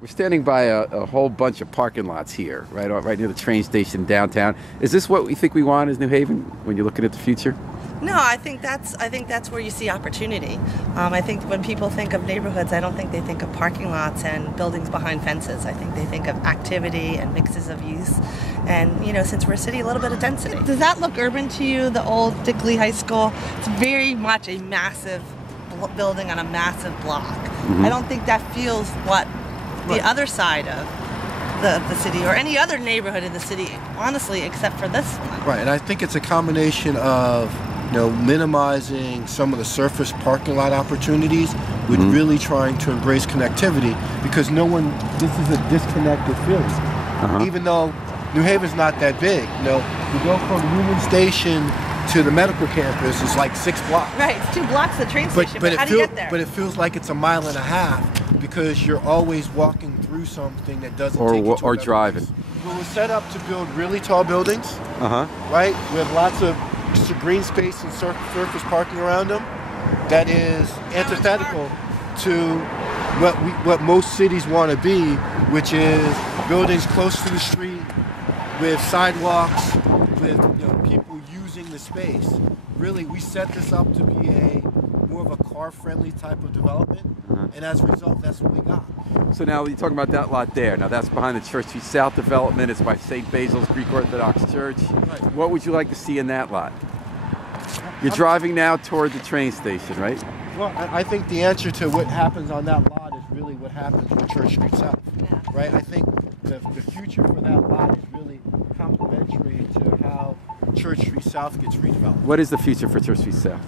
We're standing by a whole bunch of parking lots here, right near the train station downtown. Is this what we think we want as New Haven when you're looking at the future? No, I think that's where you see opportunity. I think when people think of neighborhoods, I don't think they think of parking lots and buildings behind fences. I think they think of activity and mixes of use. And, you know, since we're a city, a little bit of density. Does that look urban to you, the old Dickley High School? It's very much a massive building on a massive block. Mm-hmm. I don't think that feels what the other side of the city or any other neighborhood in the city, honestly, except for this one. Right, and I think it's a combination of, you know, minimizing some of the surface parking lot opportunities with really trying to embrace connectivity, because this is a disconnected feeling. Even though New Haven's not that big, you know, you go from Union Station to the medical campus, it's like 6 blocks. Right, it's 2 blocks of the train station, but how do you get there? But it feels like it's a mile and a half because you're always walking through something that doesn't take you to or driving. Well, we're set up to build really tall buildings, right, with lots of green space and surface parking around them. That is antithetical to what most cities want to be, which is buildings close to the street with sidewalks, with, you know, people using the space. Really, we set this up to be more of a car-friendly type of development, and as a result, that's what we got. So now you're talking about that lot there. Now that's behind the Church Street South development. It's by St. Basil's Greek Orthodox Church. Right. What would you like to see in that lot? You're driving now toward the train station, right? Well, I think the answer to what happens on that lot is really what happens with Church Street South, right? I think the future for that lot is really complementary to how Church Street South gets redeveloped. What is the future for Church Street South?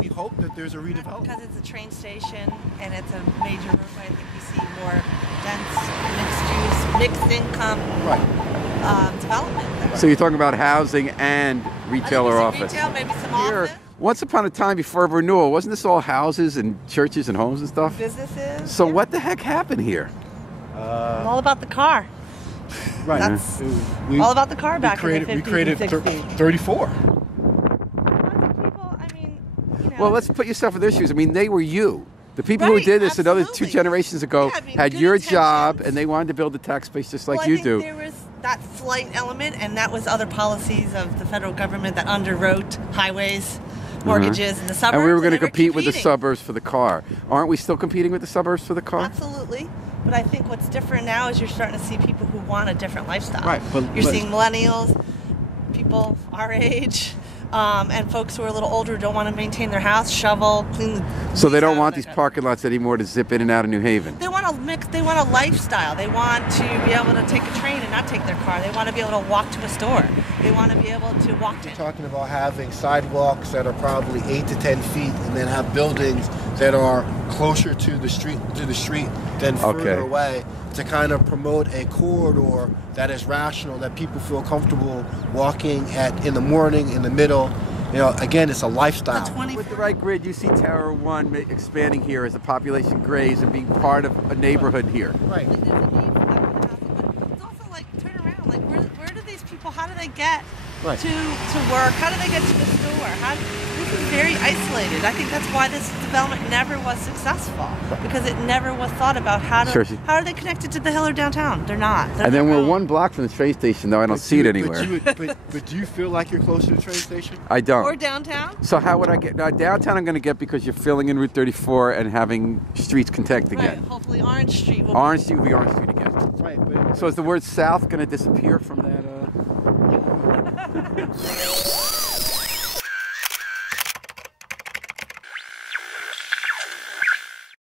We hope that there's a redevelopment. Because it's a train station and it's a major roadway, I think you see more dense, mixed use, mixed income development. So you're talking about housing and retail or office? Retail, maybe some office. Once upon a time before renewal, wasn't this all houses and churches and homes and stuff? Businesses. So what the heck happened here? All about the car. Right. That's all about the car back in the 50s We created and 60s. 34. Well, let's put yourself in their shoes. I mean, they were you. The people who did this another 2 generations ago had your job, and they wanted to build the tax base just like you do. There was that flight element, and that was other policies of the federal government that underwrote highways, mortgages, and the suburbs. And we were going to compete with the suburbs for the car. Aren't we still competing with the suburbs for the car? Absolutely. But I think what's different now is you're starting to see people who want a different lifestyle. Right. You're seeing millennials, people our age, and folks who are a little older who don't want to maintain their house, shovel, clean. So they don't want these parking lots anymore to zip in and out of New Haven. They want a mix. They want a lifestyle. They want to be able to take a train and not take their car. They want to be able to walk to a store. They want to be able to walk to. We're talking about having sidewalks that are probably 8 to 10 feet, and then have buildings that are closer to the street than further away, to kind of promote a corridor that is rational, that people feel comfortable walking at in the morning, in the middle. You know, again, it's a lifestyle. With the right grid, you see Tower 1 expanding here as the population grows and being part of a neighborhood here. Right. It's also like, turn around, like where do these people, how do they get to work? How do they get to the store? This is very isolated. I think that's why this development never was successful, because it never was thought about how are they connected to the hill or downtown? They're not. And then we're 1 block from the train station, though. I don't see it anywhere. But do you feel like you're closer to the train station? I don't. Or downtown? So how would I get? Now, downtown I'm going to get because you're filling in Route 34 and having streets connect again. Right. Hopefully Orange Street will Orange Street will be Orange Street again. Right. So is the word South going to disappear from that?